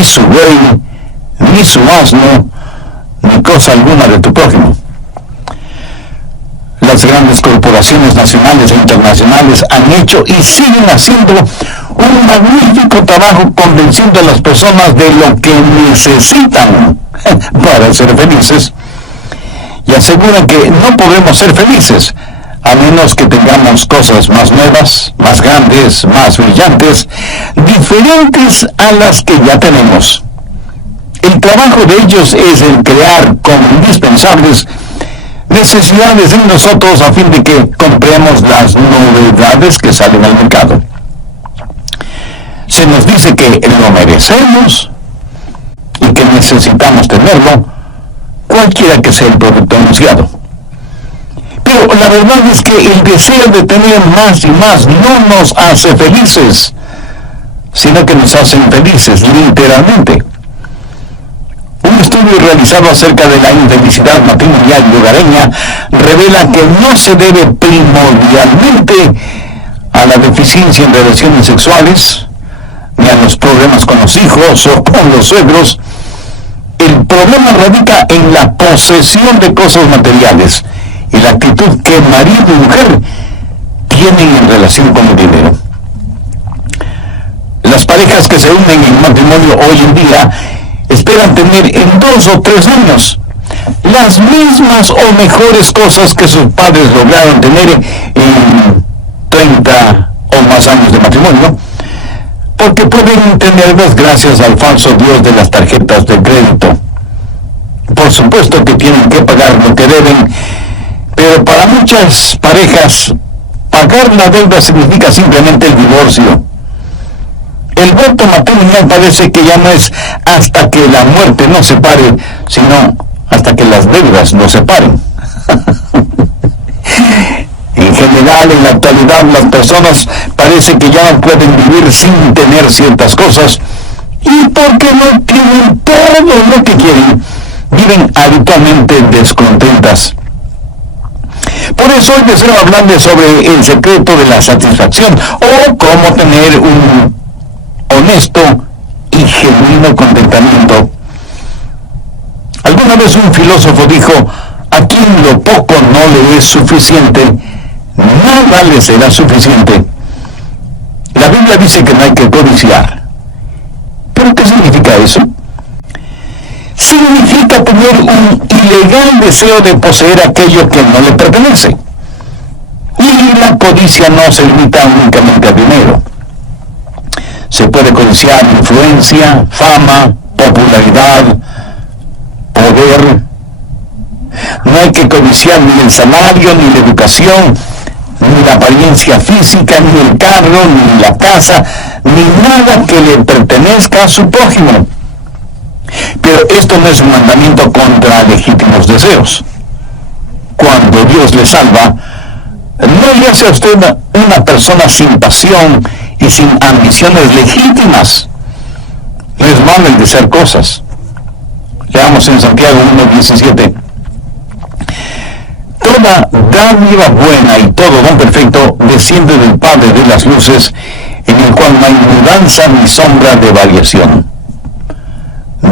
ni su buey, ni su asno, ni cosa alguna de tu prójimo. Las grandes corporaciones nacionales e internacionales han hecho y siguen haciendo un magnífico trabajo convenciendo a las personas de lo que necesitan para ser felices, y aseguran que no podemos ser felices a menos que tengamos cosas más nuevas, más grandes, más brillantes, diferentes a las que ya tenemos. El trabajo de ellos es el crear como indispensables necesidades en nosotros a fin de que compremos las novedades que salen al mercado. Se nos dice que lo merecemos y que necesitamos tenerlo, cualquiera que sea el producto anunciado. Pero la verdad es que el deseo de tener más y más no nos hace felices, sino que nos hacen felices, literalmente. Un estudio realizado acerca de la infelicidad matrimonial y hogareña revela que no se debe primordialmente a la deficiencia en relaciones sexuales, ni a los problemas con los hijos o con los suegros. El problema radica en la posesión de cosas materiales y la actitud que marido y mujer tienen en relación con el dinero. Las parejas que se unen en matrimonio hoy en día esperan tener en 2 o 3 años las mismas o mejores cosas que sus padres lograron tener en 30 o más años de matrimonio, porque pueden tenerlas gracias al falso Dios de las tarjetas de crédito. Por supuesto que tienen que pagar lo que deben, pero para muchas parejas pagar la deuda significa simplemente el divorcio. El voto matrimonial parece que ya no es hasta que la muerte nos separe, sino hasta que las deudas nos separen. En general, en la actualidad, las personas parece que ya no pueden vivir sin tener ciertas cosas, y porque no tienen todo lo que quieren, viven habitualmente descontentas. Por eso hoy deseo hablarles sobre el secreto de la satisfacción, o cómo tener un honesto y genuino contentamiento. Alguna vez un filósofo dijo: a quien lo poco no le es suficiente, nada le será suficiente. La Biblia dice que no hay que codiciar. ¿Pero qué significa eso? Significa tener un ilegal deseo de poseer aquello que no le pertenece. Y la codicia no se limita únicamente al dinero. Se puede codiciar influencia, fama, popularidad, poder. No hay que codiciar ni el salario, ni la educación, ni la apariencia física, ni el carro, ni la casa, ni nada que le pertenezca a su prójimo. Pero esto no es un mandamiento contra legítimos deseos. Cuando Dios le salva, no le hace a usted una persona sin pasión y sin ambiciones legítimas. No es malo el desear cosas. Leamos en Santiago 1:17. Toda dádiva buena y todo don perfecto desciende del Padre de las luces, en el cual no hay mudanza ni sombra de variación.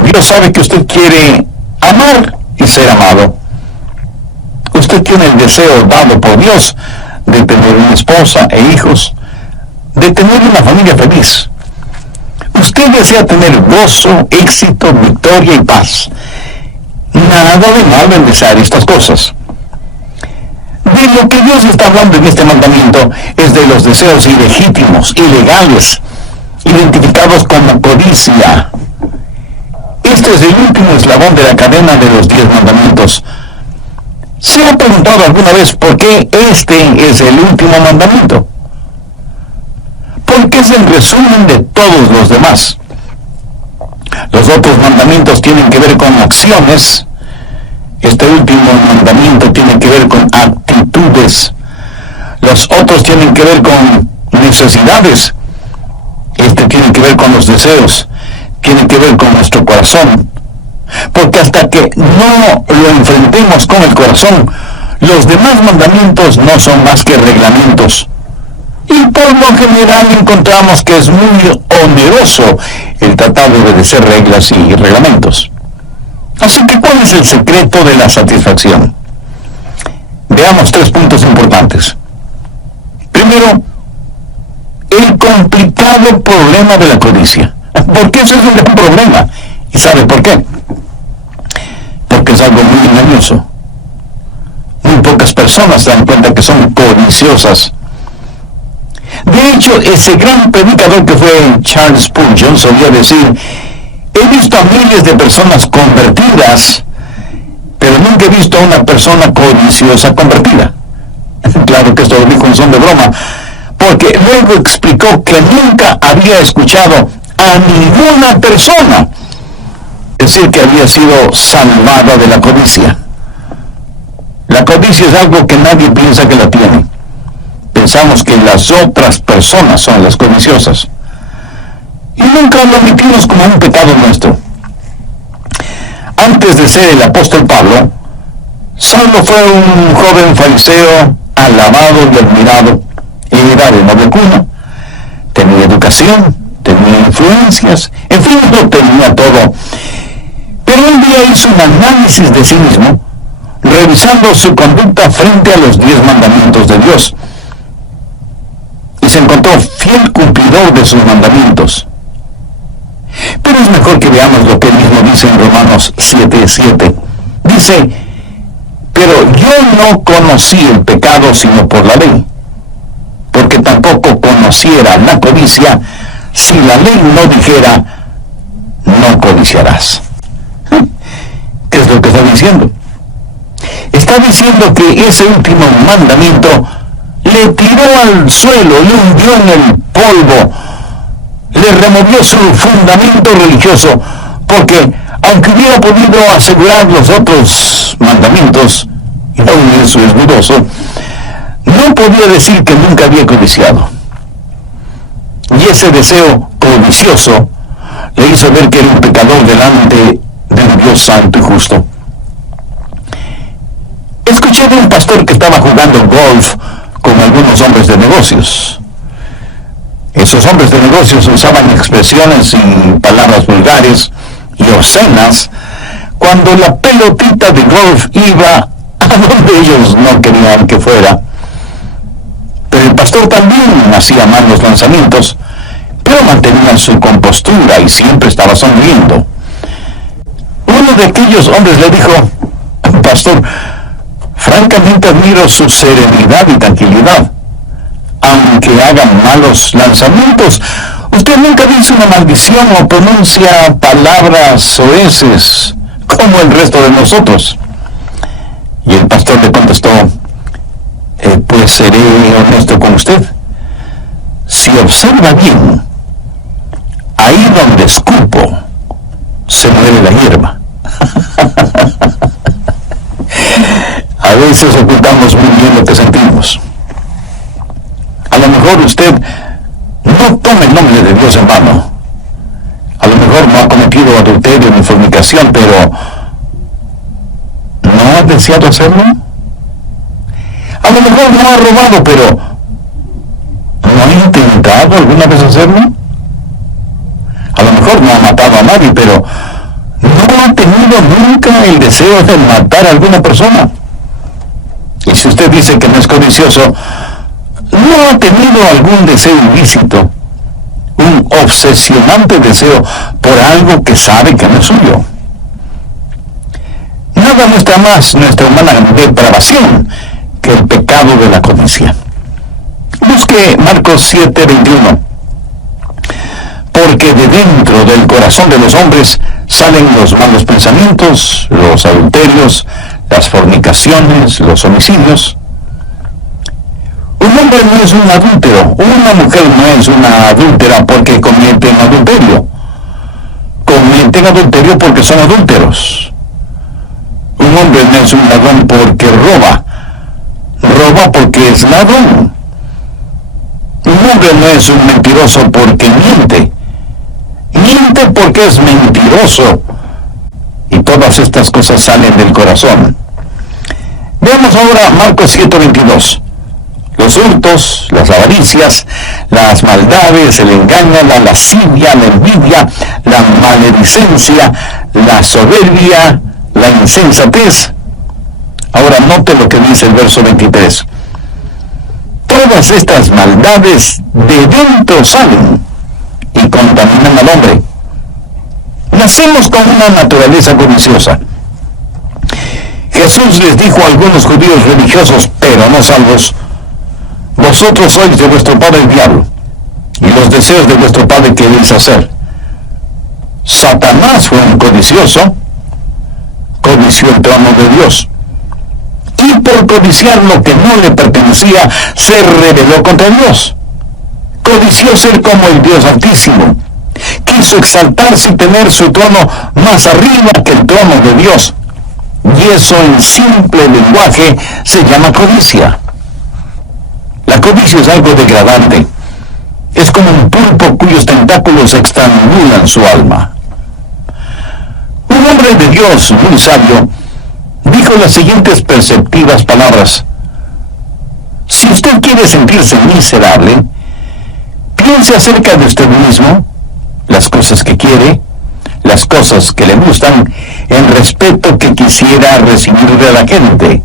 Dios sabe que usted quiere amar y ser amado. Usted tiene el deseo dado por Dios de tener una esposa e hijos, de tener una familia feliz. Usted desea tener gozo, éxito, victoria y paz. Nada de malo en desear estas cosas. De lo que Dios está hablando en este mandamiento es de los deseos ilegítimos, ilegales, identificados como codicia. Este es el último eslabón de la cadena de los 10 mandamientos. ¿Se ha preguntado alguna vez por qué este es el último mandamiento? Porque es el resumen de todos los demás. Los otros mandamientos tienen que ver con acciones. Este último mandamiento tiene que ver con actitudes. Los otros tienen que ver con necesidades. Este tiene que ver con los deseos. Tiene que ver con nuestro corazón. Porque hasta que no lo enfrentemos con el corazón, los demás mandamientos no son más que reglamentos. Y por lo general encontramos que es muy oneroso el tratar de obedecer reglas y reglamentos. Así que, ¿cuál es el secreto de la satisfacción? Veamos 3 puntos importantes. Primero, el complicado problema de la codicia. Porque ese es un gran problema. ¿Y sabe por qué? Porque es algo muy engañoso. Muy pocas personas se dan cuenta que son codiciosas. De hecho, ese gran predicador que fue Charles Spurgeon solía decir: he visto a miles de personas convertidas, pero nunca he visto a una persona codiciosa convertida. Claro que esto lo dijo en son de broma, porque luego explicó que nunca había escuchado a ninguna persona decir que había sido salvada de la codicia. La codicia es algo que nadie piensa que la tiene. Pensamos que las otras personas son las codiciosas. Y nunca lo admitimos como un pecado nuestro. Antes de ser el apóstol Pablo, Saulo fue un joven fariseo alabado y admirado. Era de noble cuna, tenía educación, tenía influencias, en fin, lo tenía todo. Pero un día hizo un análisis de sí mismo, revisando su conducta frente a los 10 mandamientos de Dios. Y se encontró fiel cumplidor de sus mandamientos. Pero es mejor que veamos lo que él mismo dice en Romanos 7:7. Dice: pero yo no conocí el pecado sino por la ley, porque tampoco conociera la codicia si la ley no dijera: no codiciarás. ¿Qué es lo que está diciendo? Está diciendo que ese último mandamiento le tiró al suelo, le hundió en el polvo, le removió su fundamento religioso, porque aunque hubiera podido asegurar los otros mandamientos, y aún eso es dudoso, no podía decir que nunca había codiciado. Y ese deseo codicioso le hizo ver que era un pecador delante de un Dios santo y justo. Escuché de un pastor que estaba jugando golf con algunos hombres de negocios. Esos hombres de negocios usaban expresiones y palabras vulgares y obscenas cuando la pelotita de golf iba a donde ellos no querían que fuera. Pero el pastor también hacía mal los lanzamientos, pero mantenía su compostura y siempre estaba sonriendo. Uno de aquellos hombres le dijo: pastor, francamente admiro su serenidad y tranquilidad. Aunque hagan malos lanzamientos, usted nunca dice una maldición o pronuncia palabras soeces como el resto de nosotros. Y el pastor le contestó: pues seré honesto con usted. Si observa bien, ahí donde escupo, se muere la hierba. A veces ocultamos muy bien lo que sentimos. A lo mejor usted no toma el nombre de Dios en vano. A lo mejor no ha cometido adulterio ni fornicación, pero ¿no ha deseado hacerlo? A lo mejor no ha robado, pero ¿no ha intentado alguna vez hacerlo? A lo mejor no ha matado a nadie, pero ¿no ha tenido nunca el deseo de matar a alguna persona? Y si usted dice que no es codicioso, ¿no ha tenido algún deseo ilícito? Un obsesionante deseo por algo que sabe que no es suyo. Nada muestra más nuestra humana depravación que el pecado de la codicia. Busque Marcos 7:21. Porque de dentro del corazón de los hombres salen los malos pensamientos, los adulterios, las fornicaciones, los homicidios. Un hombre no es un adúltero, una mujer no es una adúltera porque cometen adulterio. Cometen adulterio porque son adúlteros. Un hombre no es un ladrón porque roba. Roba porque es ladrón. Un hombre no es un mentiroso porque miente. Miente porque es mentiroso. Y todas estas cosas salen del corazón. Veamos ahora Marcos 7:22. Los hurtos, las avaricias, las maldades, el engaño, la lascivia, la envidia, la maledicencia, la soberbia, la insensatez. Ahora note lo que dice el verso 23. Todas estas maldades de dentro salen y contaminan al hombre. Nacemos con una naturaleza codiciosa. Jesús les dijo a algunos judíos religiosos, pero no salvos: vosotros sois de vuestro padre el diablo, y los deseos de vuestro padre queréis hacer. Satanás fue un codicioso, codició el trono de Dios, y por codiciar lo que no le pertenecía, se rebeló contra Dios. Codició ser como el Dios Altísimo. Quiso exaltarse y tener su trono más arriba que el trono de Dios. Y eso en simple lenguaje se llama codicia. La codicia es algo degradante. Es como un pulpo cuyos tentáculos estrangulan su alma. Un hombre de Dios muy sabio dijo las siguientes perceptivas palabras: si usted quiere sentirse miserable, piense acerca de usted mismo, las cosas que quiere, las cosas que le gustan, el respeto que quisiera recibir de la gente.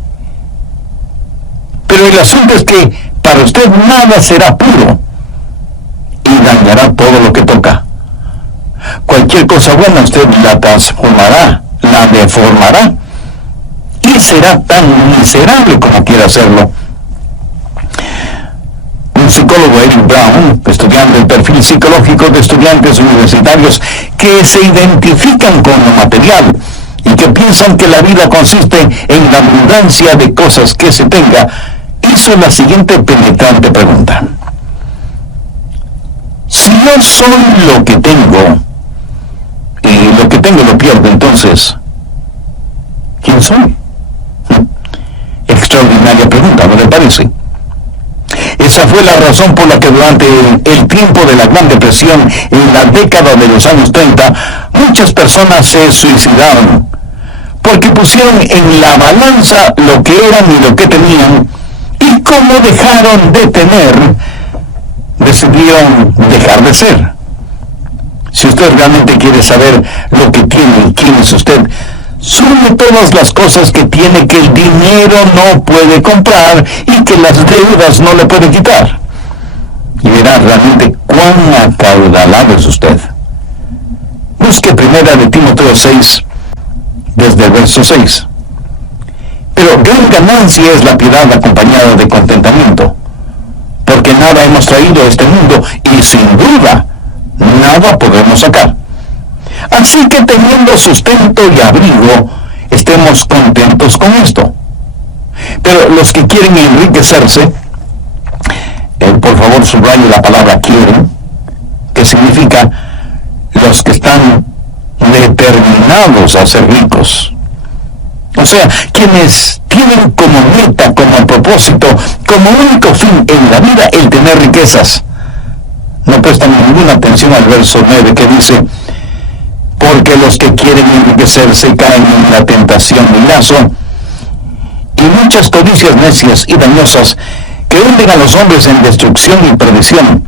Pero el asunto es que para usted nada será puro y dañará todo lo que toca. Cualquier cosa buena usted la transformará, la deformará, y será tan miserable como quiera hacerlo. Un psicólogo, Eric Brown, estudiante del perfil psicológico de estudiantes universitarios que se identifican con lo material y que piensan que la vida consiste en la abundancia de cosas que se tenga, hizo la siguiente penetrante pregunta: si yo soy lo que tengo y lo que tengo lo pierdo, entonces, ¿quién soy? Extraordinaria pregunta, ¿no le parece? Esa fue la razón por la que durante el tiempo de la Gran Depresión, en la década de los años 30, muchas personas se suicidaron, porque pusieron en la balanza lo que eran y lo que tenían, y como dejaron de tener, decidieron dejar de ser. Si usted realmente quiere saber lo que tiene y quién es usted, sume todas las cosas que tiene que el dinero no puede comprar y que las deudas no le pueden quitar, y verá realmente cuán acaudalado es usted. Busque primera de Timoteo 6, desde el verso 6. Pero gran ganancia es la piedad acompañada de contentamiento, porque nada hemos traído a este mundo y sin duda nada podremos sacar. Así que teniendo sustento y abrigo, estemos contentos con esto. Pero los que quieren enriquecerse, por favor subraye la palabra quieren, que significa los que están determinados a ser ricos. O sea, quienes tienen como meta, como propósito, como único fin en la vida el tener riquezas. No prestan ninguna atención al verso 9 que dice: porque los que quieren enriquecerse caen en la tentación y lazo, y muchas codicias necias y dañosas que hunden a los hombres en destrucción y perdición,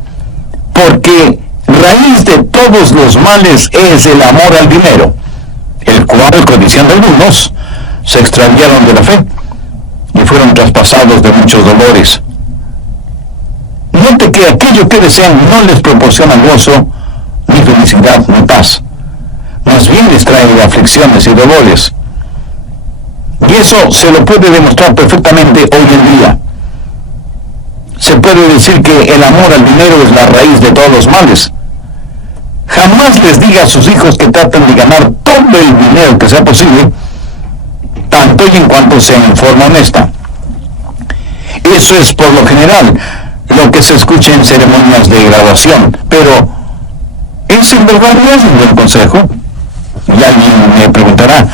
porque raíz de todos los males es el amor al dinero, el cual, codiciando algunos, se extraviaron de la fe y fueron traspasados de muchos dolores. Note que aquello que desean no les proporciona gozo, ni felicidad, ni paz. Más bien les trae aflicciones y dolores. Y eso se lo puede demostrar perfectamente hoy en día. Se puede decir que el amor al dinero es la raíz de todos los males. Jamás les diga a sus hijos que traten de ganar todo el dinero que sea posible, tanto y en cuanto sea en forma honesta. Eso es por lo general lo que se escucha en ceremonias de graduación, pero ¿eso en verdad no es un buen consejo? Y alguien me preguntará,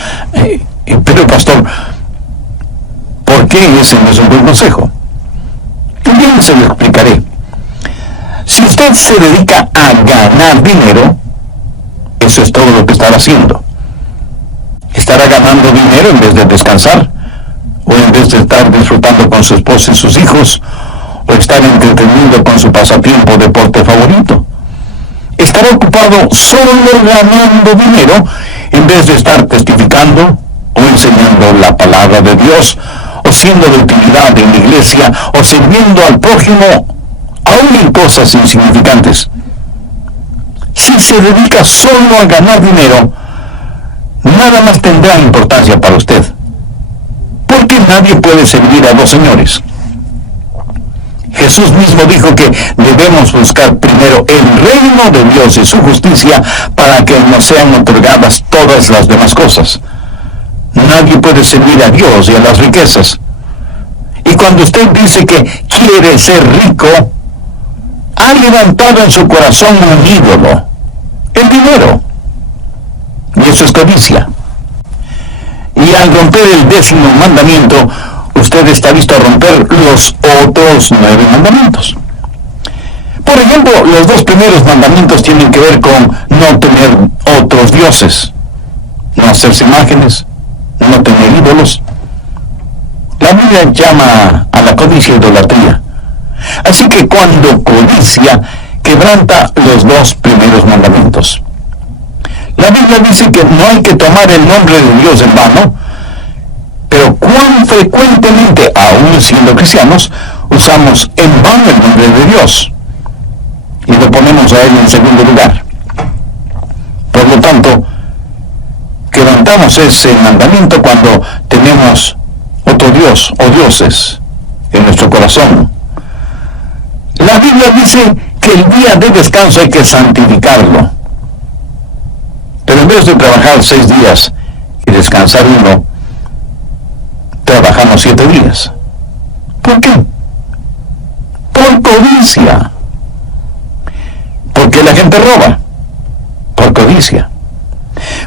pero pastor, ¿por qué ese no es un buen consejo? Bien, se lo explicaré. Si usted se dedica a ganar dinero, eso es todo lo que estará haciendo. Estará ganando dinero en vez de descansar, o en vez de estar disfrutando con su esposa y sus hijos, o estar entretenido con su pasatiempo o deporte favorito. Estará ocupado solo ganando dinero en vez de estar testificando o enseñando la palabra de Dios, o siendo de utilidad en la iglesia, o sirviendo al prójimo, aún en cosas insignificantes. Si se dedica solo a ganar dinero, nada más tendrá importancia para usted, porque nadie puede servir a dos señores. Jesús mismo dijo que debemos buscar primero el reino de Dios y su justicia para que nos sean otorgadas todas las demás cosas. Nadie puede servir a Dios y a las riquezas. Y cuando usted dice que quiere ser rico, ha levantado en su corazón un ídolo, el dinero. Y eso es codicia. Y al romper el 10º mandamiento, usted está listo a romper los otros 9 mandamientos. Por ejemplo, los 2 primeros mandamientos tienen que ver con no tener otros dioses, no hacerse imágenes, no tener ídolos. La Biblia llama a la codicia idolatría. Así que cuando codicia, quebranta los 2 primeros mandamientos. La Biblia dice que no hay que tomar el nombre de Dios en vano, pero cuán frecuentemente, aún siendo cristianos, usamos en vano el nombre de Dios y lo ponemos a Él en segundo lugar. Por lo tanto, quebrantamos ese mandamiento cuando tenemos otro Dios o dioses en nuestro corazón. La Biblia dice que el día de descanso hay que santificarlo. Pero en vez de trabajar 6 días y descansar 1, trabajamos 7 días. ¿Por qué? Por codicia. ¿Por qué la gente roba? Por codicia.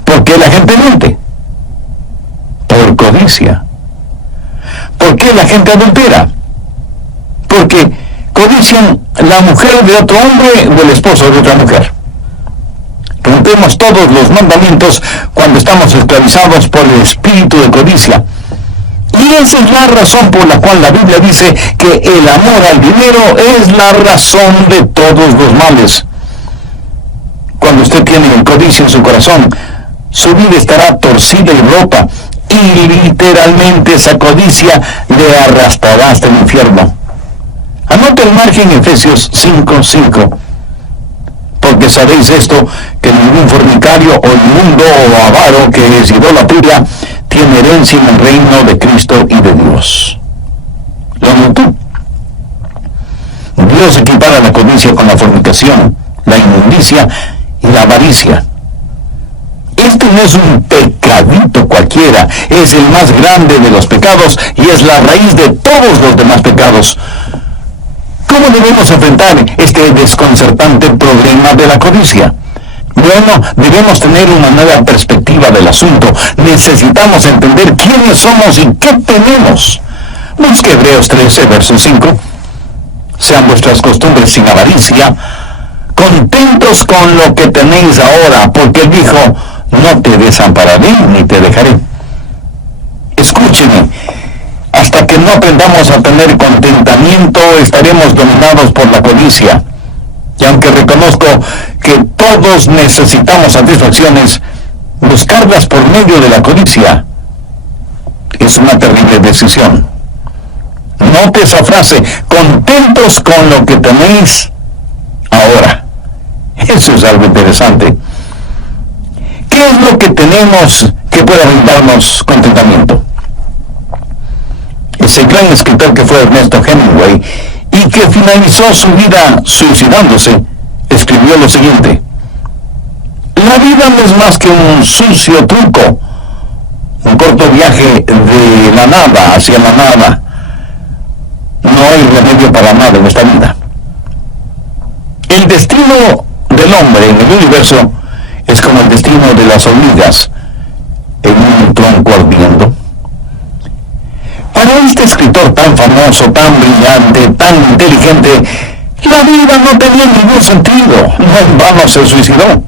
¿Por qué la gente miente? Por codicia. ¿Por qué la gente adultera? Porque codician la mujer de otro hombre o el esposo de otra mujer. Rompemos todos los mandamientos cuando estamos esclavizados por el espíritu de codicia. Y esa es la razón por la cual la Biblia dice que el amor al dinero es la razón de todos los males. Cuando usted tiene codicia en su corazón, su vida estará torcida y rota, y literalmente esa codicia le arrastrará hasta el infierno. Anota el margen Efesios 5:5. Porque sabéis esto, que ningún fornicario o inmundo o avaro que es idolatría tiene herencia en el reino de Cristo y de Dios. ¿Lo notó? Dios equipara la codicia con la fornicación, la inmundicia y la avaricia. Este no es un pecadito cualquiera, es el más grande de los pecados y es la raíz de todos los demás pecados. ¿Cómo debemos enfrentar este desconcertante problema de la codicia? Bueno, debemos tener una nueva perspectiva del asunto. Necesitamos entender quiénes somos y qué tenemos. Busque Hebreos 13, verso 5. Sean vuestras costumbres sin avaricia, contentos con lo que tenéis ahora, porque Él dijo, no te desampararé ni te dejaré. Escúcheme. Hasta que no aprendamos a tener contentamiento, estaremos dominados por la codicia. Y aunque reconozco que todos necesitamos satisfacciones, buscarlas por medio de la codicia es una terrible decisión. Note esa frase, contentos con lo que tenéis ahora. Eso es algo interesante. ¿Qué es lo que tenemos que pueda brindarnos contentamiento? Ese gran escritor que fue Ernesto Hemingway y que finalizó su vida suicidándose, escribió lo siguiente: la vida no es más que un sucio truco, un corto viaje de la nada hacia la nada. No hay remedio para nada en esta vida. El destino del hombre en el universo es como el destino de las hormigas en un tronco ardiendo. Para este escritor tan famoso, tan brillante, tan inteligente, la vida no tenía ningún sentido. No en vano se suicidó.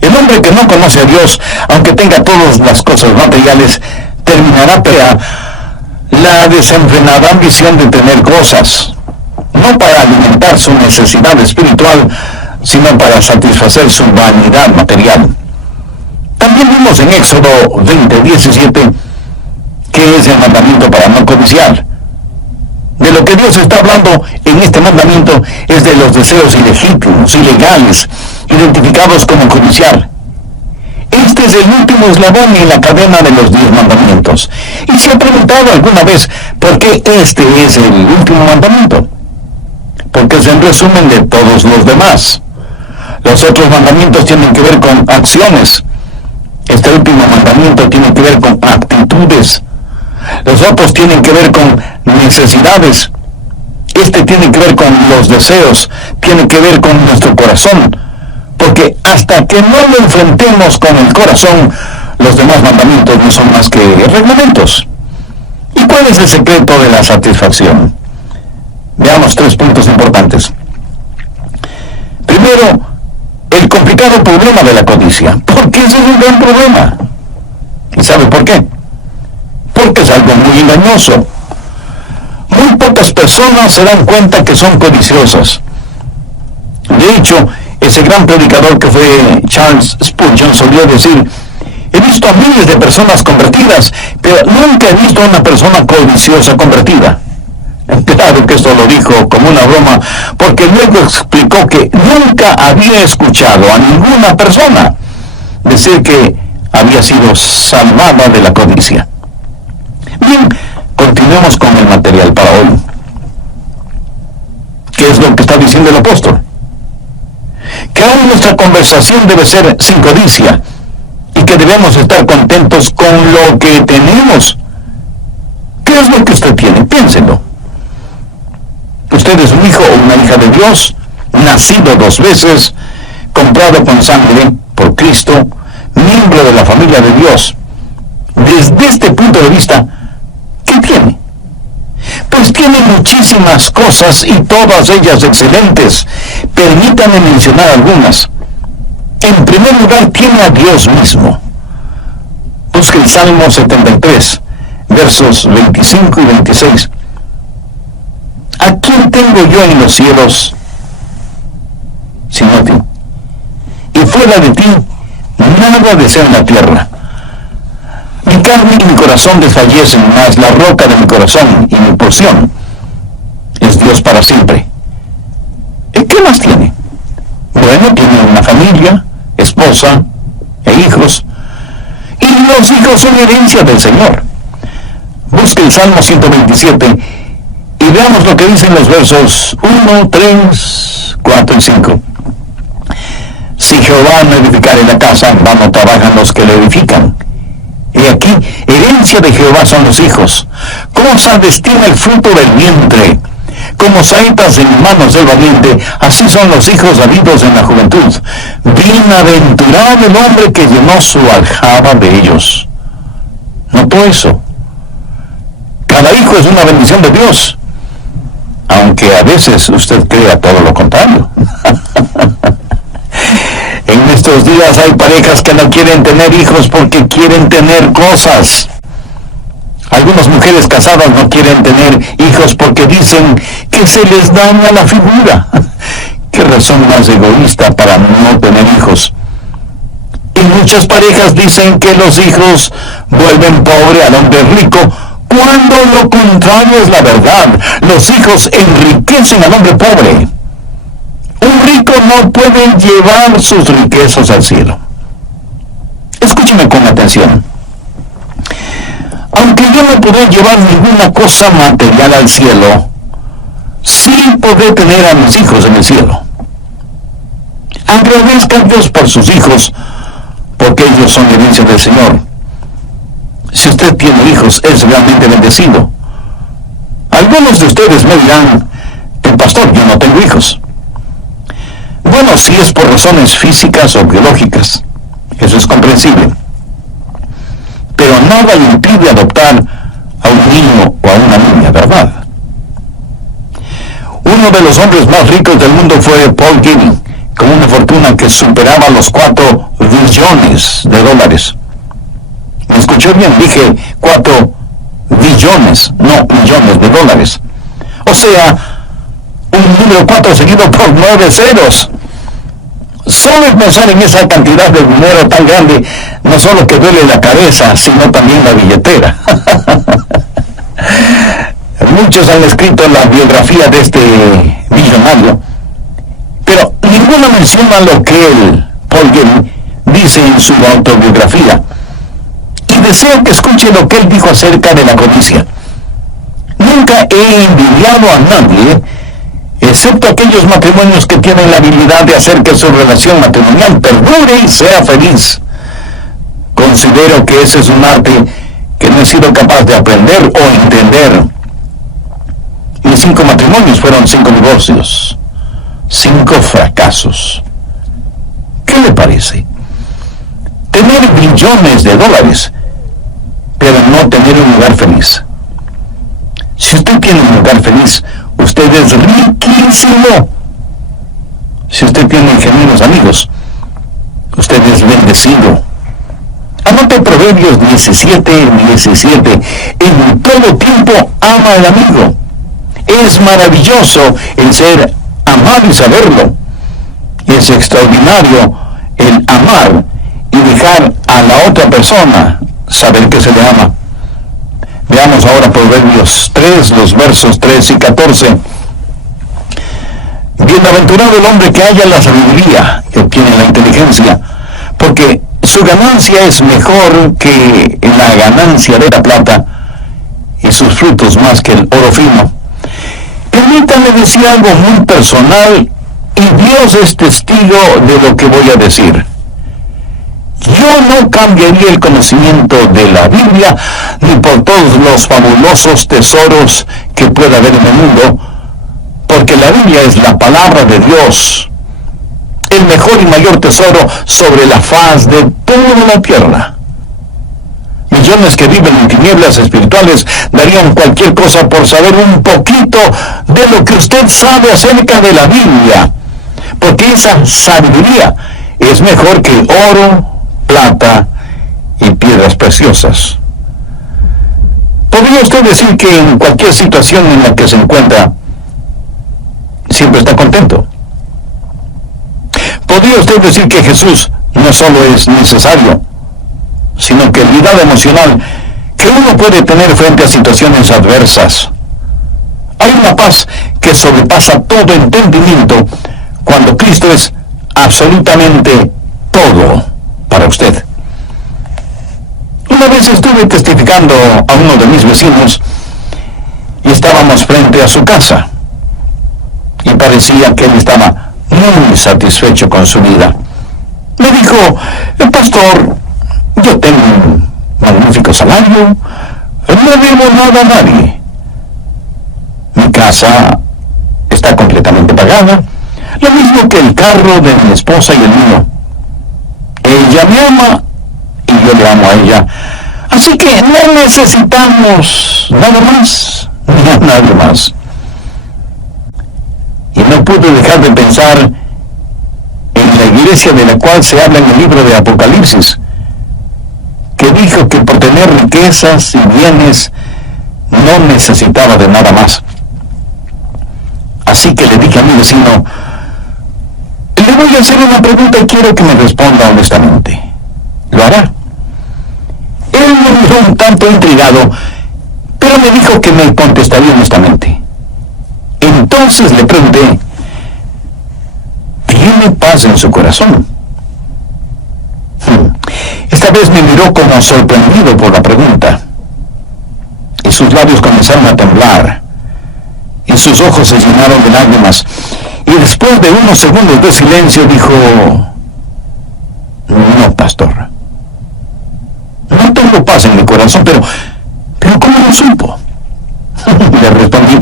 El hombre que no conoce a Dios, aunque tenga todas las cosas materiales, terminará por la desenfrenada ambición de tener cosas. no para alimentar su necesidad espiritual, sino para satisfacer su vanidad material. También vimos en Éxodo 20:17 que es el mandamiento para no codiciar. De lo que Dios está hablando en este mandamiento es de los deseos ilegítimos, ilegales, identificados como codiciar. Este es el último eslabón en la cadena de los 10 mandamientos. ¿Y se ha preguntado alguna vez por qué este es el último mandamiento? Porque es el resumen de todos los demás. Los otros mandamientos tienen que ver con acciones. Este último mandamiento tiene que ver con actitudes. Los otros tienen que ver con necesidades. Este tiene que ver con los deseos, tiene que ver con nuestro corazón. Porque hasta que no lo enfrentemos con el corazón, los demás mandamientos no son más que reglamentos. ¿Y cuál es el secreto de la satisfacción? Veamos 3 puntos importantes. Primero, el complicado problema de la codicia. Porque ese es un gran problema. ¿Y sabe por qué? Porque es algo muy engañoso. Muy pocas personas se dan cuenta que son codiciosas. De hecho, ese gran predicador que fue Charles Spurgeon solía decir: he visto a miles de personas convertidas, pero nunca he visto a una persona codiciosa convertida. Claro que esto lo dijo como una broma, porque luego explicó que nunca había escuchado a ninguna persona decir que había sido salvada de la codicia. Bien, continuemos con el material para hoy. ¿Qué es lo que está diciendo el apóstol? Que aún nuestra conversación debe ser sin codicia y que debemos estar contentos con lo que tenemos. ¿Qué es lo que usted tiene? Piénselo. Usted es un hijo o una hija de Dios, nacido 2 veces, comprado con sangre por Cristo, miembro de la familia de Dios. Desde este punto de vista, ¿qué tiene? Pues tiene muchísimas cosas y todas ellas excelentes. Permítanme mencionar algunas. En primer lugar, tiene a Dios mismo. Busque el Salmo 73, versos 25 y 26. ¿A quién tengo yo en los cielos sino a ti? Y fuera de ti, nada deseo en la tierra. Mi carne y mi corazón desfallecen, mas la roca de mi corazón y mi porción es Dios para siempre. ¿Y qué más tiene? Bueno, tiene una familia, esposa e hijos. Y los hijos son herencia del Señor. Busque el Salmo 127 y veamos lo que dicen los versos 1, 3, 4 y 5. Si Jehová no edificare la casa, en vano trabajan los que la edifican. Y aquí, herencia de Jehová son los hijos. Cosa destina el fruto del vientre. Como saetas en manos del valiente, así son los hijos habidos en la juventud. Bienaventurado el hombre que llenó su aljaba de ellos. ¿Notó eso? Cada hijo es una bendición de Dios, aunque a veces usted crea todo lo contrario. En estos días hay parejas que no quieren tener hijos porque quieren tener cosas. Algunas mujeres casadas no quieren tener hijos porque dicen que se les daña la figura. ¿Qué razón más egoísta para no tener hijos? Y muchas parejas dicen que los hijos vuelven pobre al hombre rico, cuando lo contrario es la verdad. Los hijos enriquecen al hombre pobre. Un rico no puede llevar sus riquezas al cielo. Escúcheme con atención. Aunque yo no podré llevar ninguna cosa material al cielo, sí podré tener a mis hijos en el cielo. Agradezca a Dios por sus hijos, porque ellos son herencia del Señor. Si usted tiene hijos, es realmente bendecido. Algunos de ustedes me dirán: pastor, yo no tengo hijos. Bueno, si es por razones físicas o biológicas, eso es comprensible. Pero nada le impide adoptar a un niño o a una niña, ¿verdad? Uno de los hombres más ricos del mundo fue Paul Gini, con una fortuna que superaba los 4 billones de dólares. ¿Me escuchó bien? Dije 4 billones, no millones de dólares. O sea, un número 4 seguido por 9 ceros. Solo pensar en esa cantidad de dinero tan grande, no solo que duele la cabeza, sino también la billetera. Muchos han escrito la biografía de este millonario, pero ninguno menciona lo que él, Paul Getty, dice en su autobiografía. Y deseo que escuche lo que él dijo acerca de la codicia. Nunca he envidiado a nadie, excepto aquellos matrimonios que tienen la habilidad de hacer que su relación matrimonial perdure y sea feliz. Considero que ese es un arte que no he sido capaz de aprender o entender. Mis 5 matrimonios fueron 5 divorcios, 5 fracasos. ¿Qué le parece? Tener billones de dólares, pero no tener un lugar feliz. Si usted tiene un lugar feliz, usted es riquísimo. Si usted tiene ingenieros amigos, usted es bendecido. Anote Proverbios 17:17. En todo tiempo ama al amigo. Es maravilloso el ser amado y saberlo. Es extraordinario el amar y dejar a la otra persona saber que se le ama. Veamos ahora Proverbios 3, los versos 3 y 14. Bienaventurado el hombre que halla la sabiduría y obtiene la inteligencia, porque su ganancia es mejor que la ganancia de la plata, y sus frutos más que el oro fino. Permítanme decir algo muy personal, y Dios es testigo de lo que voy a decir. Yo no cambiaría el conocimiento de la Biblia ni por todos los fabulosos tesoros que pueda haber en el mundo, porque la Biblia es la palabra de Dios, el mejor y mayor tesoro sobre la faz de toda la tierra. Millones que viven en tinieblas espirituales darían cualquier cosa por saber un poquito de lo que usted sabe acerca de la Biblia, porque esa sabiduría es mejor que oro, plata y piedras preciosas. ¿Podría usted decir que en cualquier situación en la que se encuentra siempre está contento? ¿Podría usted decir que Jesús no solo es necesario, sino que el cuidado emocional que uno puede tener frente a situaciones adversas? Hay una paz que sobrepasa todo entendimiento cuando Cristo es absolutamente todo para usted. Una vez estuve testificando a uno de mis vecinos y estábamos frente a su casa y parecía que él estaba muy satisfecho con su vida. Me dijo: pastor, yo tengo un magnífico salario, no debo nada a nadie, mi casa está completamente pagada, lo mismo que el carro de mi esposa y el mío. Ella me ama y yo le amo a ella, así que no necesitamos nada más ni a nadie más. Y no pude dejar de pensar en la iglesia de la cual se habla en el libro de Apocalipsis, que dijo que por tener riquezas y bienes no necesitaba de nada más. Así que le dije a mi vecino: le voy a hacer una pregunta y quiero que me responda honestamente. ¿Lo hará? Él me miró un tanto intrigado, pero me dijo que me contestaría honestamente. Entonces le pregunté: ¿tiene paz en su corazón? Esta vez me miró como sorprendido por la pregunta, y sus labios comenzaron a temblar, y sus ojos se llenaron de lágrimas, y después de unos segundos de silencio dijo: no, pastor, no tengo paz en mi corazón, pero ¿cómo lo supo? Le respondí: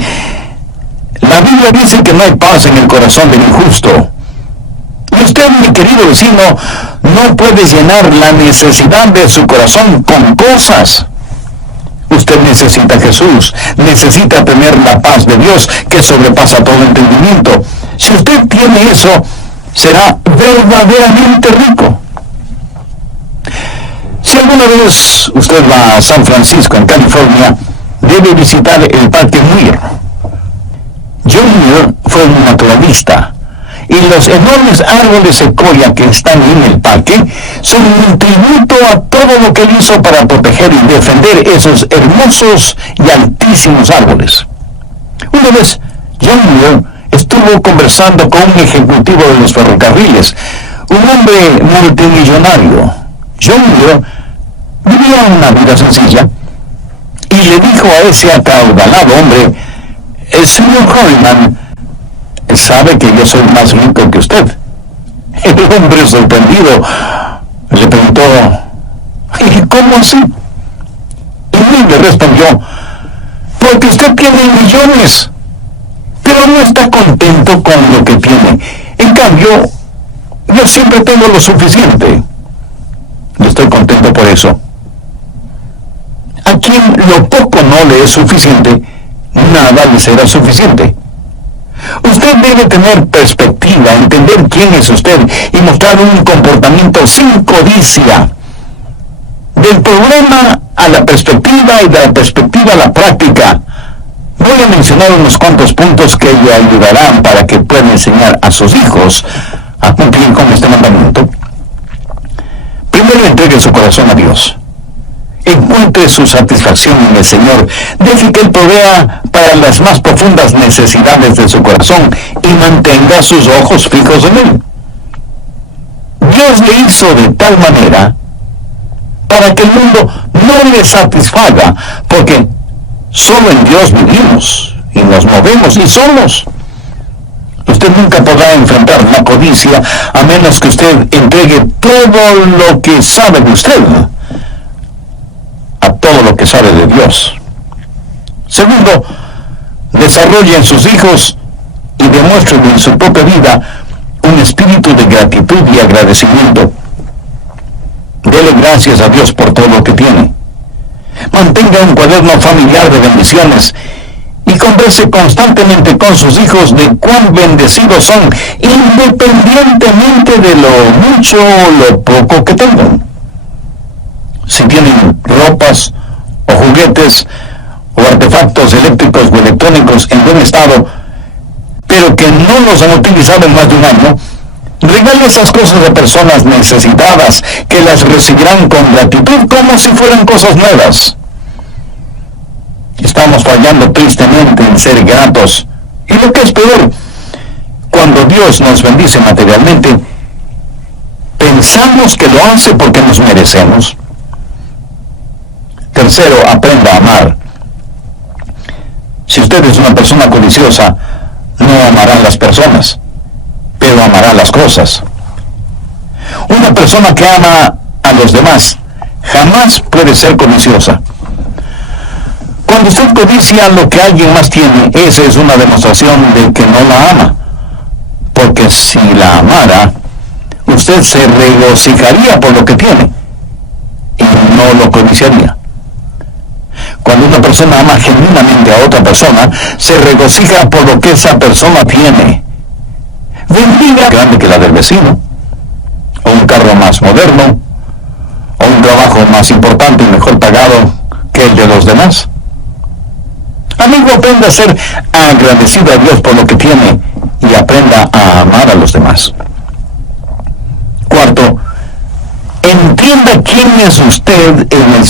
la Biblia dice que no hay paz en el corazón del injusto. Y usted, mi querido vecino, no puede llenar la necesidad de su corazón con cosas. Usted necesita a Jesús, necesita tener la paz de Dios que sobrepasa todo entendimiento. Si usted tiene eso, será verdaderamente rico. Si alguna vez usted va a San Francisco, en California, debe visitar el Parque Muir. John Muir fue un naturalista. Y los enormes árboles secoya que están en el parque son un tributo a todo lo que él hizo para proteger y defender esos hermosos y altísimos árboles. Una vez, John Muir estuvo conversando con un ejecutivo de los ferrocarriles, un hombre multimillonario. John Muir vivía una vida sencilla y le dijo a ese acaudalado hombre: señor Harriman, ¿sabe que yo soy más rico que usted? El hombre, sorprendido, le preguntó: ¿y cómo así? Y Muir le respondió: porque usted tiene millones, pero no está contento con lo que tiene. En cambio, yo siempre tengo lo suficiente. Yo estoy contento por eso. A quien lo poco no le es suficiente, nada le será suficiente. Usted debe tener perspectiva, entender quién es usted y mostrar un comportamiento sin codicia. Del problema a la perspectiva y de la perspectiva a la práctica. Voy a mencionar unos cuantos puntos que le ayudarán para que pueda enseñar a sus hijos a cumplir con este mandamiento. Primero, entregue su corazón a Dios. Encuentre su satisfacción en el Señor. Deje que Él provea para las más profundas necesidades de su corazón y mantenga sus ojos fijos en Él. Dios le hizo de tal manera para que el mundo no le satisfaga, porque solo en Dios vivimos y nos movemos y somos. Usted nunca podrá enfrentar la codicia a menos que usted entregue todo lo que sabe de usted a todo lo que sabe de Dios. Segundo, desarrolle en sus hijos y demuestre en su propia vida un espíritu de gratitud y agradecimiento. Dele gracias a Dios por todo lo que tiene. Mantenga un cuaderno familiar de bendiciones y converse constantemente con sus hijos de cuán bendecidos son, independientemente de lo mucho o lo poco que tengan. Si tienen ropas o juguetes o artefactos eléctricos o electrónicos en buen estado, pero que no los han utilizado en más de un año, regale esas cosas a personas necesitadas que las recibirán con gratitud como si fueran cosas nuevas. Estamos fallando tristemente en ser gratos, y lo que es peor, cuando Dios nos bendice materialmente, pensamos que lo hace porque nos merecemos. Tercero, aprenda a amar. Si usted es una persona codiciosa, no amará a las personas, pero amará las cosas. Una persona que ama a los demás jamás puede ser codiciosa. Cuando usted codicia lo que alguien más tiene, esa es una demostración de que no la ama. Porque si la amara, usted se regocijaría por lo que tiene y no lo codiciaría. Cuando una persona ama genuinamente a otra persona, se regocija por lo que esa persona tiene. Bendiga grande que la del vecino, o un carro más moderno, o un trabajo más importante y mejor pagado que el de los demás. Amigo, aprenda a ser agradecido a Dios por lo que tiene y aprenda a amar a los demás. Cuarto, entienda quién es usted en el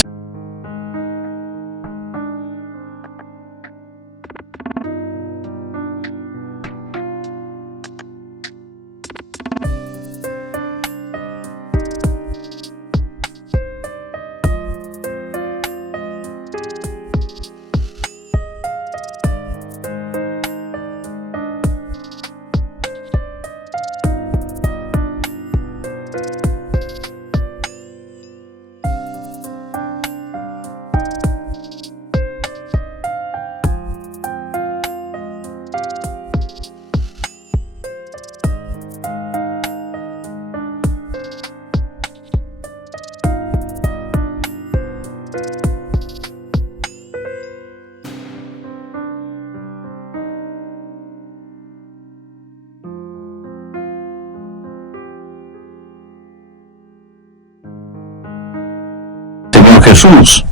Jesús.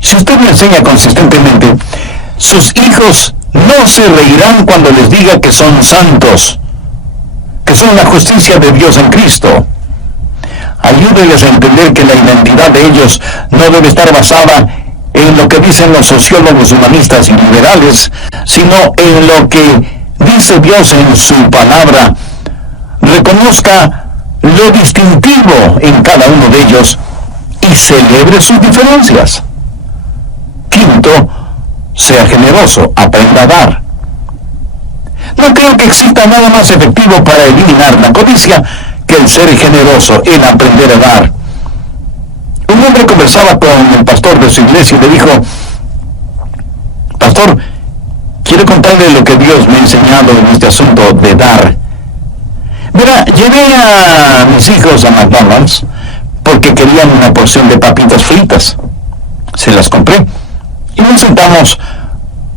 Si usted le enseña consistentemente, sus hijos No se reirán cuando les diga que son santos, que son la justicia de Dios en Cristo. Ayúdeles a entender que la identidad de ellos no debe estar basada en lo que dicen los sociólogos humanistas y liberales, sino en lo que dice Dios en su palabra. Reconozca lo distintivo en cada uno de ellos y celebre sus diferencias. Quinto, sea generoso, aprenda a dar. No creo que exista nada más efectivo para eliminar la codicia que el ser generoso, el aprender a dar. Un hombre conversaba con el pastor de su iglesia y le dijo: pastor, quiero contarle lo que Dios me ha enseñado en este asunto de dar. Verá, llevé a mis hijos a McDonald's porque querían una porción de papitas fritas. Se las compré y nos sentamos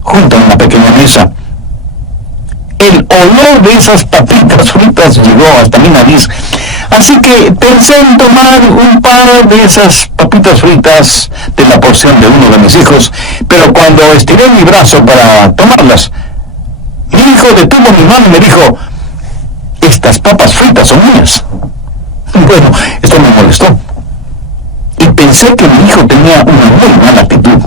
junto a una pequeña mesa. El olor de esas papitas fritas llegó hasta mi nariz, así que pensé en tomar un par de esas papitas fritas de la porción de uno de mis hijos, pero cuando estiré mi brazo para tomarlas, mi hijo detuvo mi mano y me dijo: estas papas fritas son mías. Bueno, esto me molestó y pensé que mi hijo tenía una muy mala actitud.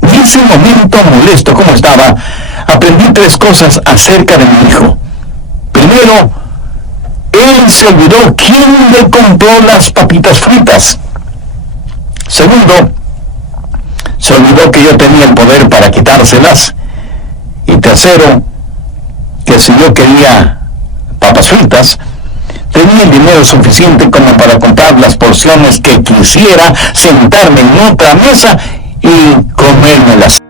Y en ese momento, molesto como estaba, aprendí 3 cosas acerca de mi hijo. Primero, él se olvidó quién le compró las papitas fritas. Segundo, se olvidó que yo tenía el poder para quitárselas. Y tercero, que si yo quería papas fritas, tenía el dinero suficiente como para comprar las porciones que quisiera, sentarme en otra mesa y comérmelas.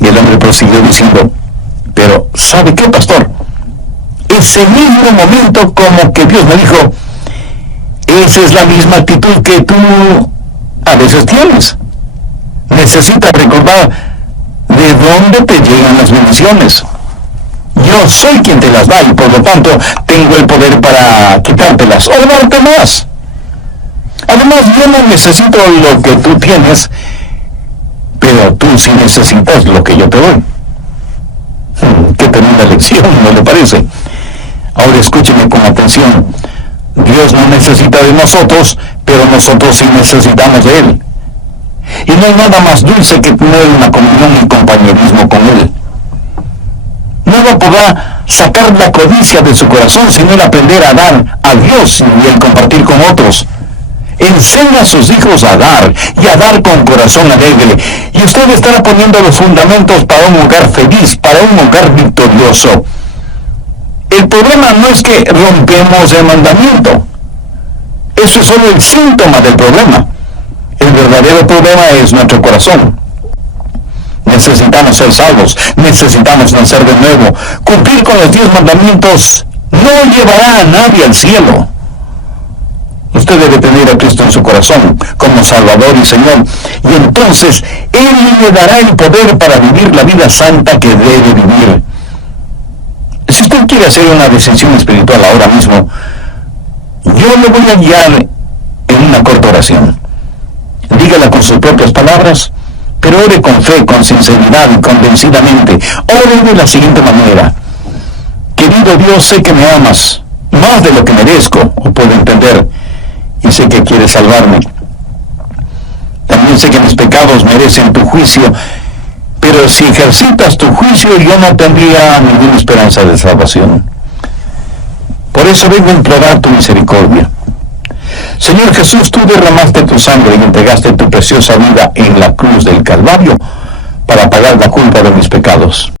Y el hombre prosiguió diciendo: pero ¿sabe qué, pastor? Ese mismo momento como que Dios me dijo: esa es la misma actitud que tú a veces tienes. Necesitas recordar de dónde te llegan las bendiciones. Yo soy quien te las da y por lo tanto tengo el poder para quitártelas o darte más. Además, yo no necesito lo que tú tienes, pero tú sí necesitas lo que yo te doy. Qué tremenda lección, ¿no le parece? Ahora escúcheme con atención. Dios no necesita de nosotros, pero nosotros sí necesitamos de Él. Y no hay nada más dulce que tener una comunión y compañerismo con Él. Nada podrá sacar la codicia de su corazón sino el aprender a dar a Dios y el compartir con otros. Enseña a sus hijos a dar y a dar con corazón alegre, y usted estará poniendo los fundamentos para un hogar feliz, para un hogar victorioso. El problema no es que rompemos el mandamiento. Eso es solo el síntoma del problema. El verdadero problema es nuestro corazón. Necesitamos ser salvos, necesitamos nacer de nuevo. Cumplir con los 10 mandamientos no llevará a nadie al cielo. Usted debe tener a Cristo en su corazón como Salvador y Señor, y entonces Él le dará el poder para vivir la vida santa que debe vivir. Si usted quiere hacer una decisión espiritual ahora mismo, yo le voy a guiar en una corta oración. Dígala con sus propias palabras, pero ore con fe, con sinceridad y convencidamente. Ore de la siguiente manera: querido Dios, sé que me amas más de lo que merezco o puedo entender, y sé que quieres salvarme. También sé que mis pecados merecen tu juicio, pero si ejercitas tu juicio yo no tendría ninguna esperanza de salvación. Por eso vengo a implorar tu misericordia. Señor Jesús, tú derramaste tu sangre y entregaste tu preciosa vida en la cruz del Calvario para pagar la culpa de mis pecados.